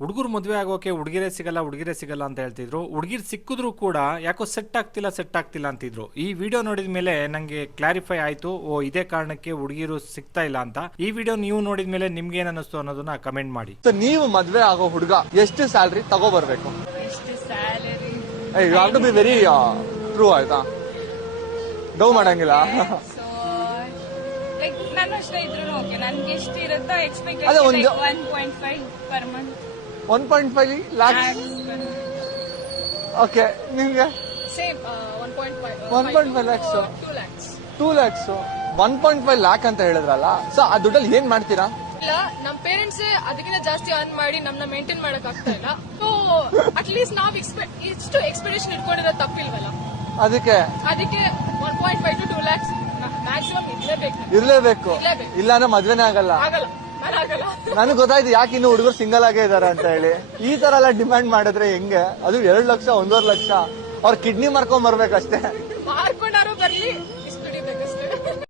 ಹುಡುಗರು ಮದುವೆ ಆಗೋಕೆ ಹುಡುಗಿರೇ ಸಿಗಲ್ಲ ಹುಡುಗಿರೇ ಸಿಗಲ್ಲ ಅಂತ ಹೇಳ್ತಿದ್ರು. ಹುಡುಗಿರ್ ಸಿಕ್ಕಿದ್ರು ಕೂಡ ಯಾಕೋ ಸೆಟ್ ಆಗ್ತಿಲ್ಲ ಸೆಟ್ ಆಗ್ತಿಲ್ಲ ಅಂತಿದ್ರು. ಈ ವಿಡಿಯೋ ನೋಡಿದ ಮೇಲೆ ನಂಗೆ ಕ್ಲಾರಿಫೈ ಆಯ್ತು ಓ ಇದೇ ಕಾರಣಕ್ಕೆ ಹುಡುಗಿರು ಸಿಗ್ತಾ ಇಲ್ಲ ಅಂತ. ಈ ವಿಡಿಯೋ ನೀವು ನೋಡಿದ ಮೇಲೆ ನಿಮ್ಗೆ ಏನ್ ಅನ್ನಿಸ್ತು ಅನ್ನೋದನ್ನ ಕಮೆಂಟ್ ಮಾಡಿ. ಸೊ ನೀವು ಮದ್ವೆ ಆಗೋ ಹುಡುಗ ಎಷ್ಟು ಸ್ಯಾಲ್ರಿ ತಗೋ ಬರ್ಬೇಕು ಎಷ್ಟು salary you have to be very true ಆಯ್ತಾ? ಡೌ ಮಾಡಂಗಿಲ್ಲ. ಅಷ್ಟೇ ಇದ್ರು ಓಕೆ ನನ್ಗೆ ಎಷ್ಟು ಇರುತ್ತೋ ಅದೇ ಎಕ್ಸ್ಪೆಕ್ಟೇಷನ್ ಒಂದು- one point five per month one point five lakh okay ನಿಮ್ಗೆ one point five lakhs two lakhs one point five lakh ಅಂತ ಹೇಳಿದ್ರಲ್ಲ ಸೊ ಆ ದುಡ್ಡಲ್ಲಿ ಏನ್ ಮಾಡ್ತೀರಾ? ಇಲ್ಲ ನಮ್ ಪೇರೆಂಟ್ಸ್ ಅದಕ್ಕಿಂತ ಜಾಸ್ತಿ ಅರ್ನ್ ಮಾಡಿ ನಮ್ನ ಮೇಂಟೈನ್ ಮಾಡಕ್ ಆಗ್ತಾ ಇಲ್ಲ. ಸೊ ಅಟ್ ಲೀಸ್ಟ್ ನಾವ್ ಎಕ್ಸ್ಪೆಕ್ಟ್ ಇಷ್ಟು ಎಕ್ಸ್ಪೆಕ್ಟೇಷನ್ ಇಟ್ಕೊಂಡಿರೋ ತಪ್ಪಿಲ್ವಲ್ಲ? ಅದಕ್ಕೆ? ಅದಕ್ಕೆ one point five to two lakhs maximum ಇರ್ಲೇಬೇಕು. ಇರ್ಲೇಬೇಕು. ಇಲ್ಲಾಂದ್ರೆ ಇಲ್ಲ ಅಂದ್ರೆ ಮದ್ವೆನೇ ಆಗಲ್ಲ. ಆಗಲ್ಲ. ನನಗೆ ಗೊತ್ತಾಯ್ತು ಯಾಕೆ ಇನ್ನು ಹುಡುಗರು ಸಿಂಗಲ್ ಆಗೇ ಇದ್ದಾರೆ ಅಂತ ಹೇಳಿ. ಈ ತರ ಎಲ್ಲ ಡಿಮ್ಯಾಂಡ್ ಮಾಡಿದ್ರೆ ಹೆಂಗೆ? ಅದು ಎರಡ್ ಲಕ್ಷ, ಒಂದೂವರೆ ಲಕ್ಷ. ಅವ್ರ ಕಿಡ್ನಿ ಮಾರ್ಕೊಂಡ್ ಬರ್ಬೇಕಷ್ಟೇ.